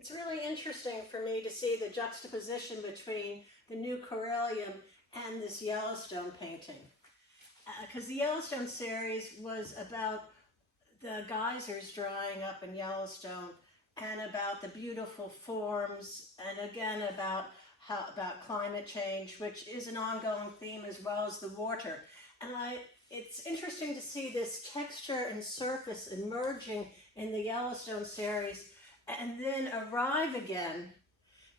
It's really interesting for me to see the juxtaposition between the new Corallium and this Yellowstone painting. Because the Yellowstone series was about the geysers drying up in Yellowstone and about the beautiful forms, and again about climate change, which is an ongoing theme, as well as the water. And it's interesting to see this texture and surface emerging in the Yellowstone series, and then arrive again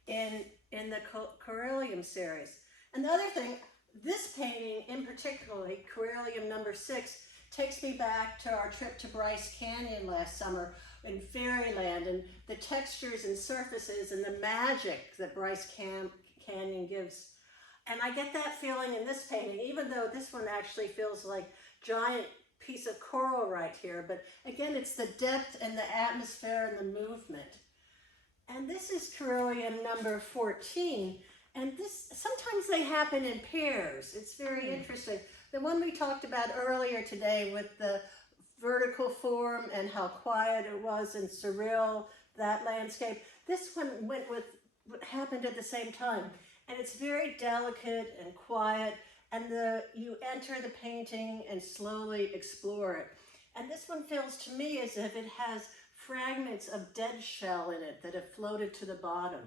in the Corallium series. And the other thing, this painting in particularly, Corallium number 6, takes me back to our trip to Bryce Canyon last summer in Fairyland, and the textures and surfaces and the magic that Bryce Canyon gives. And I get that feeling in this painting, even though this one actually feels like giant piece of coral right here. But again, it's the depth and the atmosphere and the movement. And this is Corallium number 14. And this, sometimes they happen in pairs. It's very interesting. The one we talked about earlier today with the vertical form and how quiet it was and surreal, that landscape. This one went with what happened at the same time. And it's very delicate and quiet, and you enter the painting and slowly explore it. And this one feels to me as if it has fragments of dead shell in it that have floated to the bottom.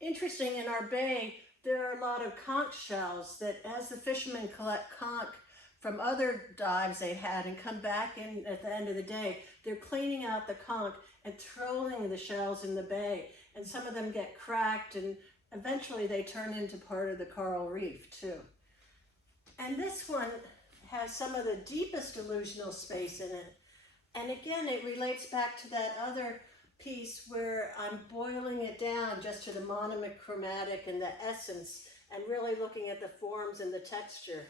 Interesting, in our bay, there are a lot of conch shells that, as the fishermen collect conch from other dives they had and come back in at the end of the day, they're cleaning out the conch and throwing the shells in the bay. And some of them get cracked, and eventually they turn into part of the coral reef too. And this one has some of the deepest illusional space in it. And again, it relates back to that other piece where I'm boiling it down just to the monochromatic and the essence, and really looking at the forms and the texture.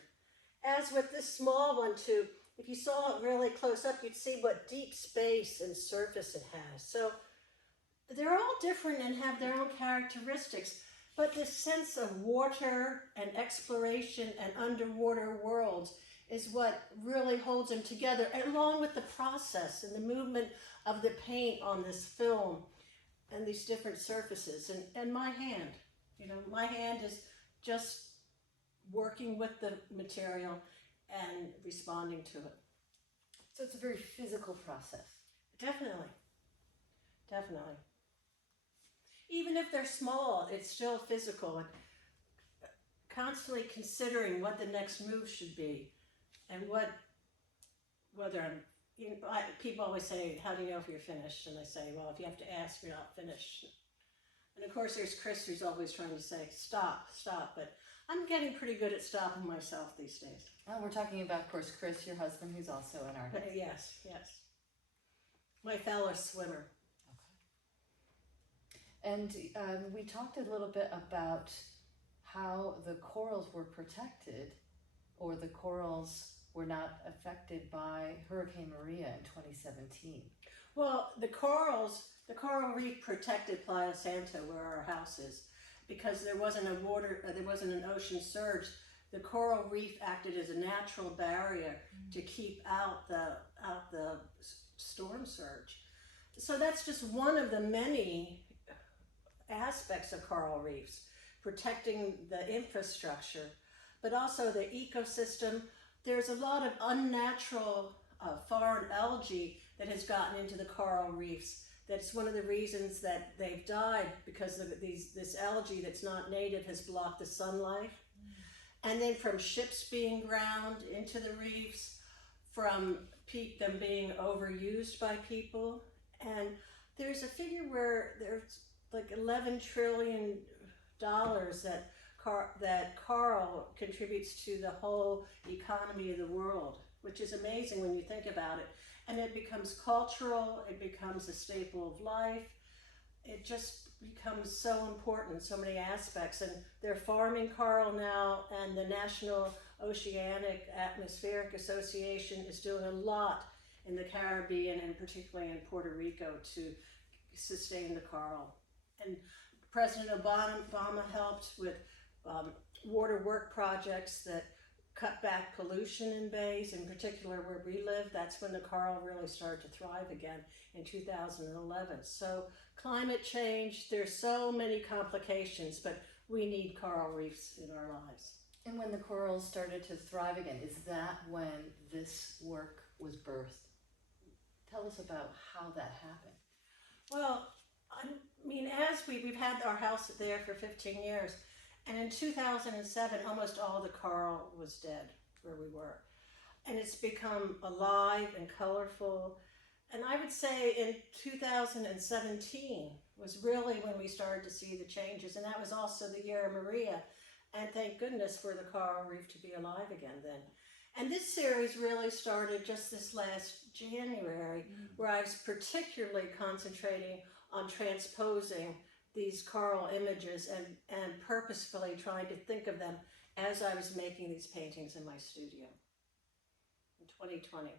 As with this small one too, if you saw it really close up, you'd see what deep space and surface it has. So they're all different and have their own characteristics, but this sense of water and exploration and underwater worlds is what really holds them together, along with the process and the movement of the paint on this film and these different surfaces. And my hand, my hand is just working with the material and responding to it. So it's a very physical process. Definitely, definitely. Even if they're small, it's still physical, and constantly considering what the next move should be, and whether I'm, people always say, how do you know if you're finished? And I say, well, if you have to ask, you're not finished. And of course, there's Chris, who's always trying to say, stop, stop. But I'm getting pretty good at stopping myself these days. Oh, we're talking about, of course, Chris, your husband, who's also an artist. Yes, yes. My fellow swimmer. And we talked a little bit about how the corals were protected, or the corals were not affected by Hurricane Maria in 2017. Well, the coral reef protected Playa Santa, where our house is, because there wasn't an ocean surge. The coral reef acted as a natural barrier to keep out the storm surge. So that's just one of the many aspects of coral reefs, protecting the infrastructure, but also the ecosystem. There's a lot of unnatural foreign algae that has gotten into the coral reefs. That's one of the reasons that they've died, because this algae that's not native has blocked the sunlight. And then from ships being ground into the reefs, from them being overused by people. And there's a figure where there's like $11 trillion that coral contributes to the whole economy of the world, which is amazing when you think about it. And it becomes cultural, it becomes a staple of life. It just becomes so important in so many aspects. And they're farming coral now, and the National Oceanic Atmospheric Association is doing a lot in the Caribbean, and particularly in Puerto Rico, to sustain the coral. And President Obama helped with water work projects that cut back pollution in bays, in particular where we live. That's when the coral really started to thrive again in 2011. So climate change, there's so many complications, but we need coral reefs in our lives. And when the corals started to thrive again, is that when this work was birthed? Tell us about how that happened. Well, I mean, as we've had our house there for 15 years, and in 2007, almost all the coral was dead where we were. And it's become alive and colorful. And I would say in 2017 was really when we started to see the changes. And that was also the year of Maria. And thank goodness for the coral reef to be alive again then. And this series really started just this last January, where I was particularly concentrating on transposing these coral images and purposefully trying to think of them as I was making these paintings in my studio in 2020.